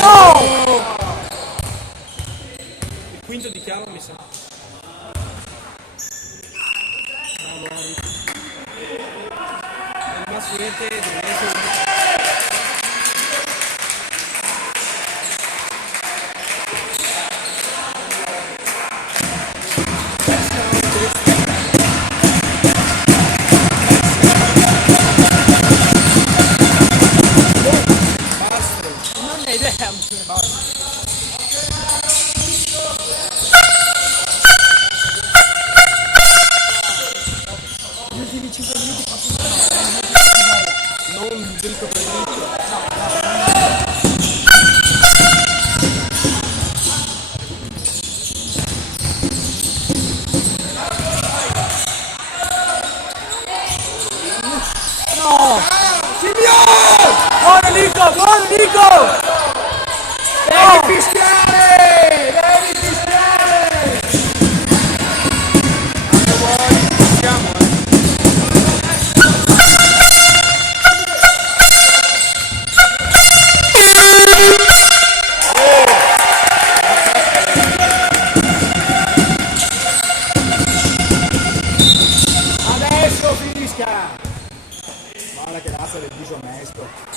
No! Il quinto di chiaro mi sa. Il masso niente deve essere. Non ne hai idea! Gli ultimi 5 minuti Non dritto per dritto. no! Buono Nico! Buono Nico! Devi fischiare! Devi fischiare! Quando vuoi, fischiamo, Adesso finisca! Guarda che razza del disonesto.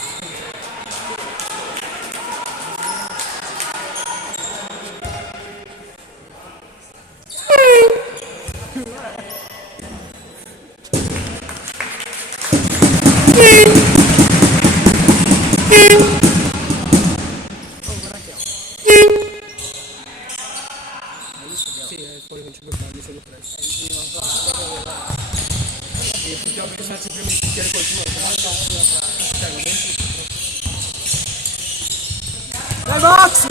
Sì, è fuori con 5 palli, solo 3. E possiamo pensarci prima di picchiare qualcuno. Dai Max!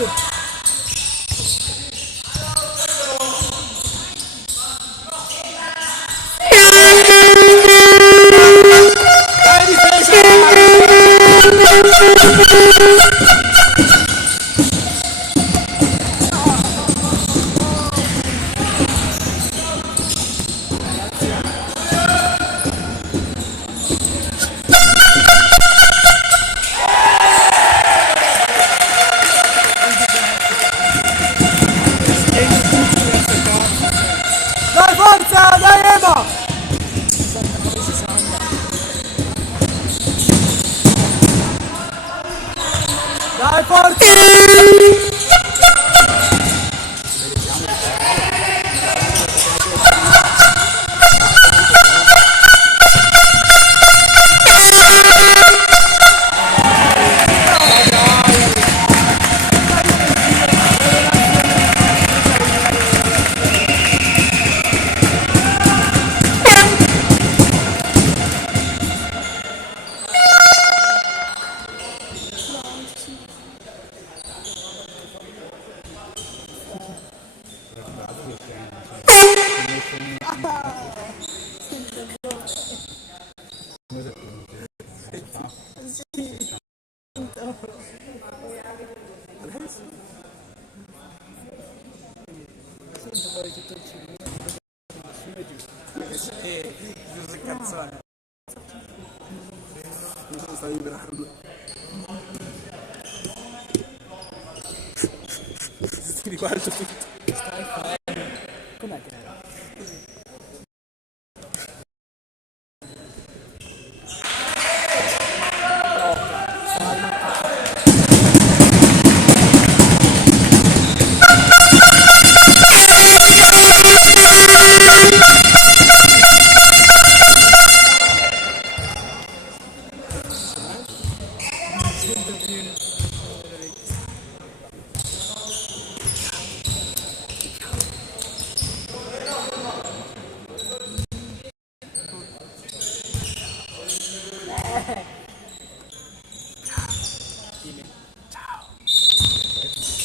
Dai forza, dai Ema! Dai forza! Non sta vibrando. Ti riguardo tutto. Com'è che era?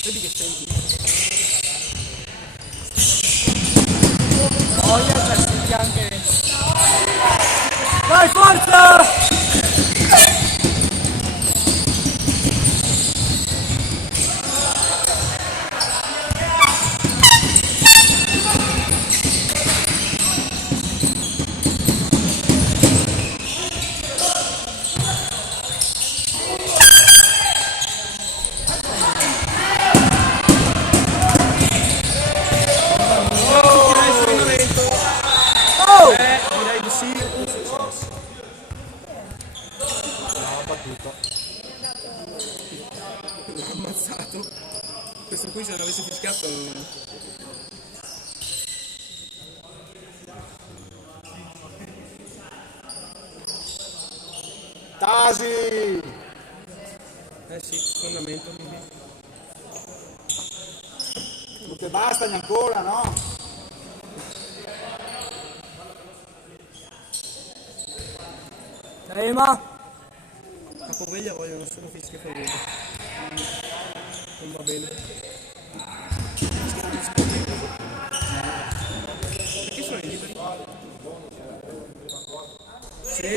Vedi che senti? Voglia, cioè senti anche... Dai forza! Direi di sì. L'ho ammazzato. Questo qui se non avesse fischiato Tasi! sì, sfondamento. Non ti basta ancora, no? Dai Ema! Capoveglia vogliono solo fischio favore. Non va bene. Perché sono i liberi? Sì!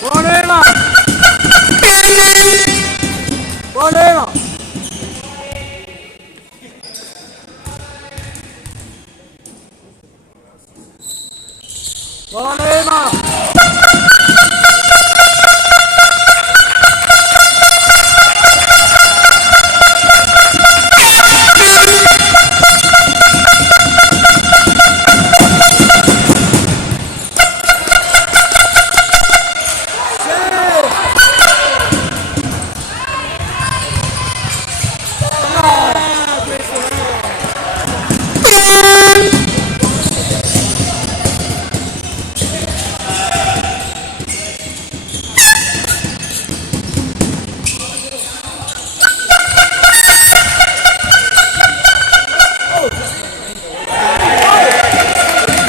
Buona Ema! Buona Ema! Buona Ema!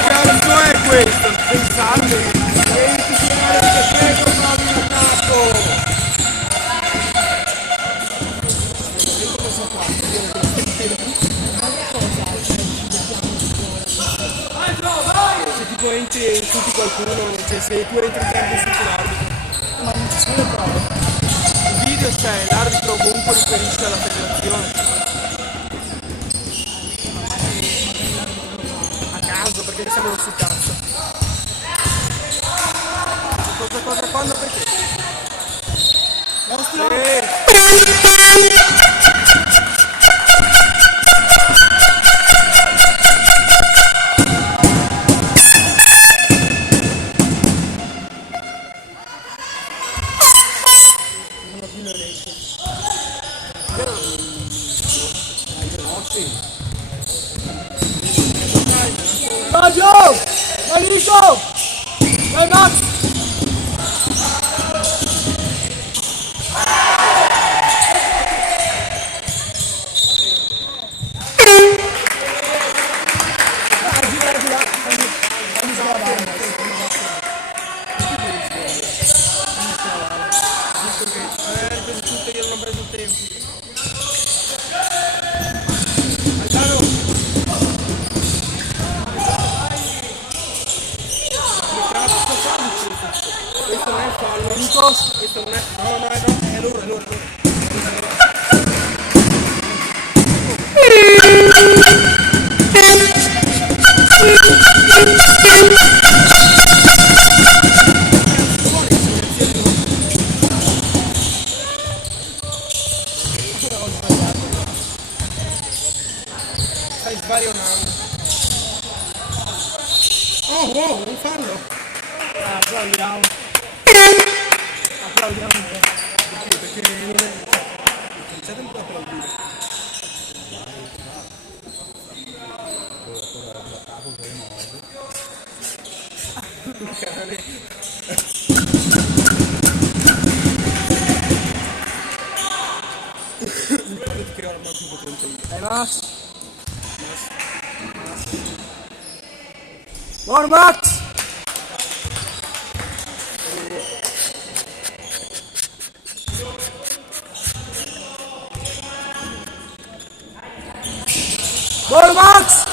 Cazzo è questo? Pensate! Se tipo entri e insulti qualcuno, cioè se tu entri in campo e insulti l'arbitro. Ma non ci sono le prove. cioè, l'arbitro comunque riferisce alla federazione. A caso, perché ne siamo sul cazzo. Cosa, quando, perché? Maggio! Malito! Dai Max! Per tutto io non ho preso il tempo. Questo non è fallo, Nikos. Questo non è. No, è loro. Stai svarionando. Oh, un fallo. Applaudiamo. Perché non è. C'è tempo da applaudire. Dai Max! Buon Max! Buon Max!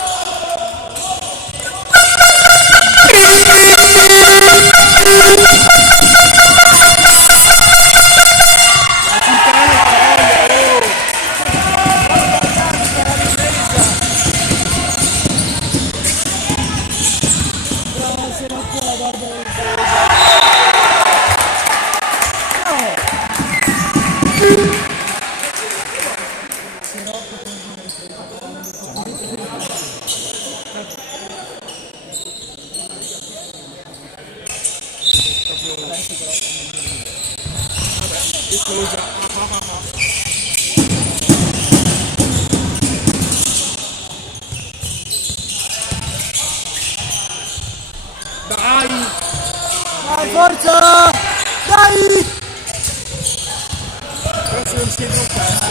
Dai, forza! Dai! Però se non si è bloccato.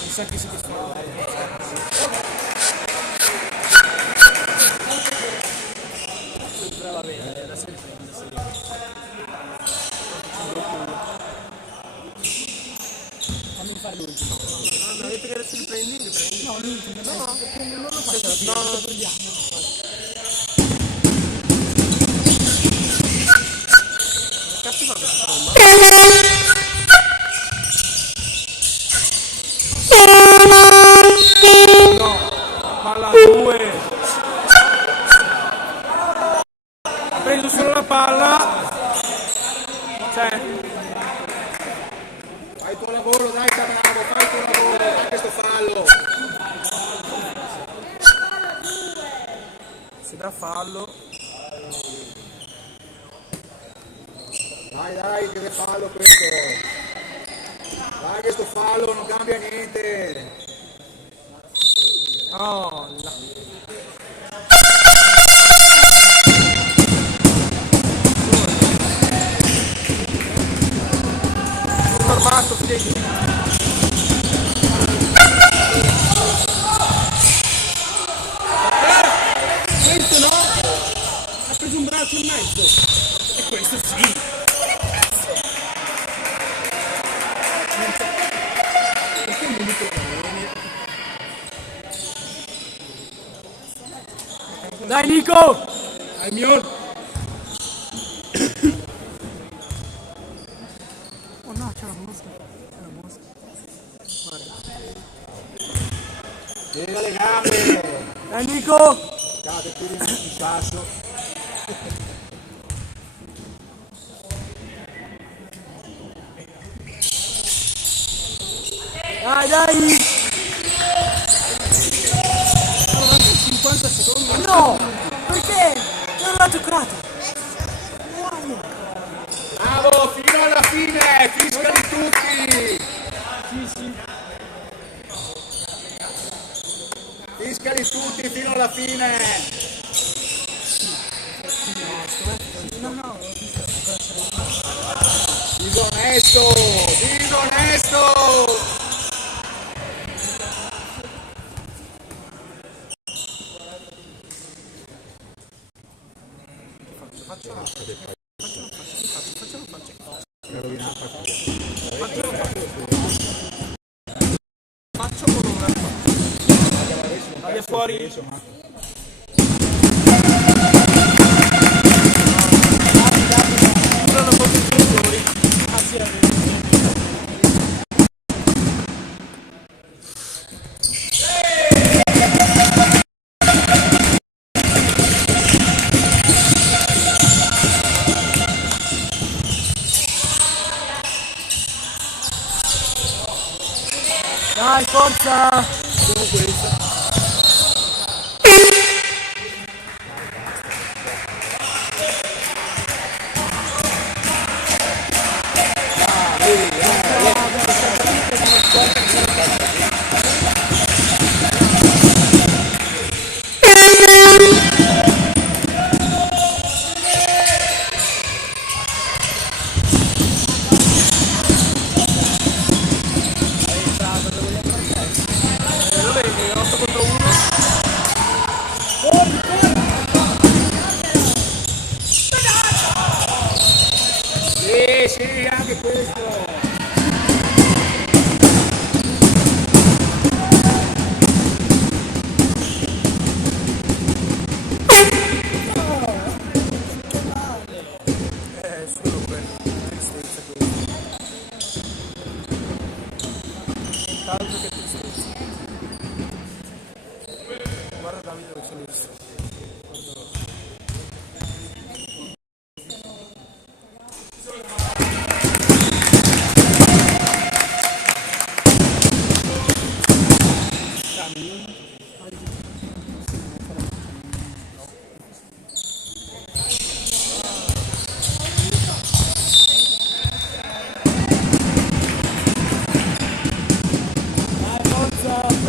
Mi sa che si può fare. Va bene, adesso riprendi. Fammi fare l'ultimo. No, detto che adesso riprendi? No, l'ultimo. No, non lo faccio alla fine. No. Lo togliamo. Cazzo fa questa bomba? No, palla 2. Ha preso solo la palla. Cioè, Fai il tuo lavoro, dai Bravo, fai il tuo lavoro, fai questo fallo. si dà fallo. Dai, che fallo questo. Dai, questo fallo non cambia niente. Oh, fermato, fidei. Questo no? Ha preso un braccio in mezzo. E questo sì. Perché non mi Dai Nico! Al mio. C'è la mosca. Piega le gambe! Dai Nico! Cade più il sasso. Dai, dai! 50 secondi? No! Perché? Non l'ha giocato! Bravo, fino alla fine! Fiscali tutti! Sì. Fiscali tutti fino alla fine! No. Disonesto! Disonesto! Faccio con una via fuori. Sono molto giocatori. Dai, forza! Lo vedi, 8 contro 1. Sì, anche questo! Solo quello. Tristezza questo. Tanto che tristezza. Guarda Davide dove sono visto.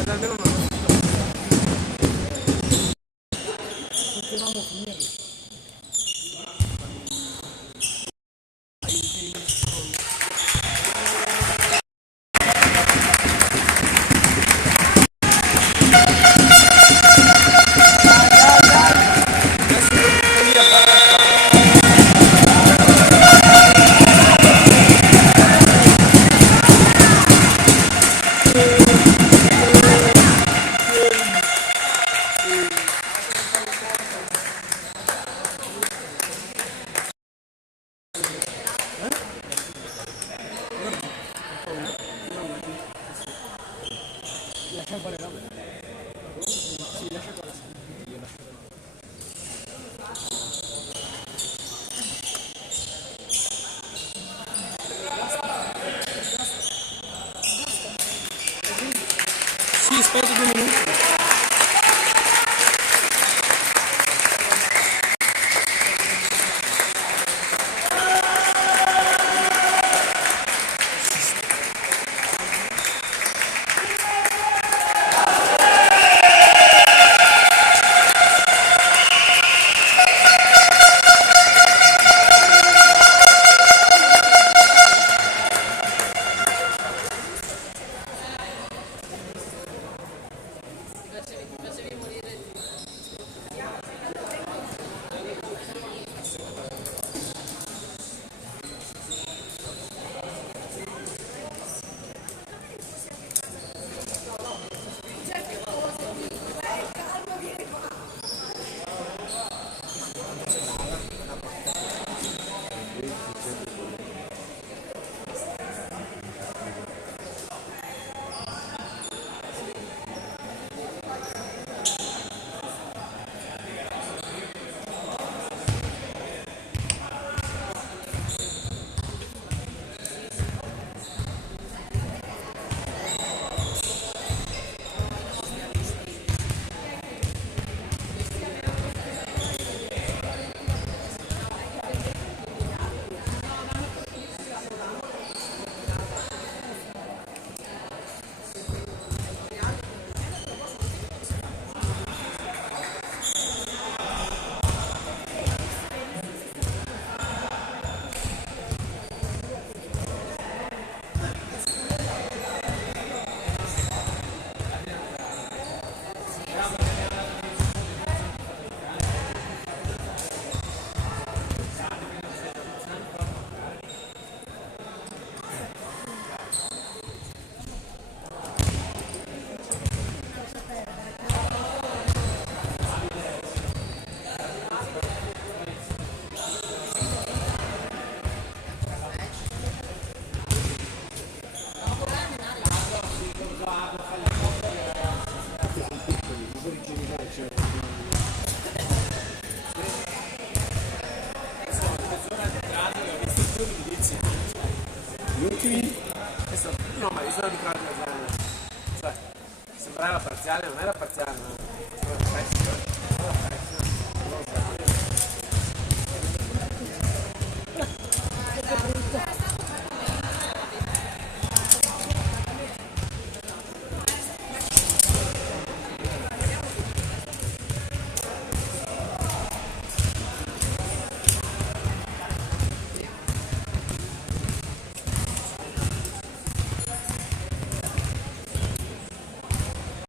Per almeno una Sì, aspetta 2 minuti. Gli ultimi? No, ma io sono abituato a giocare. Cioè, sembrava parziale, non era parziale.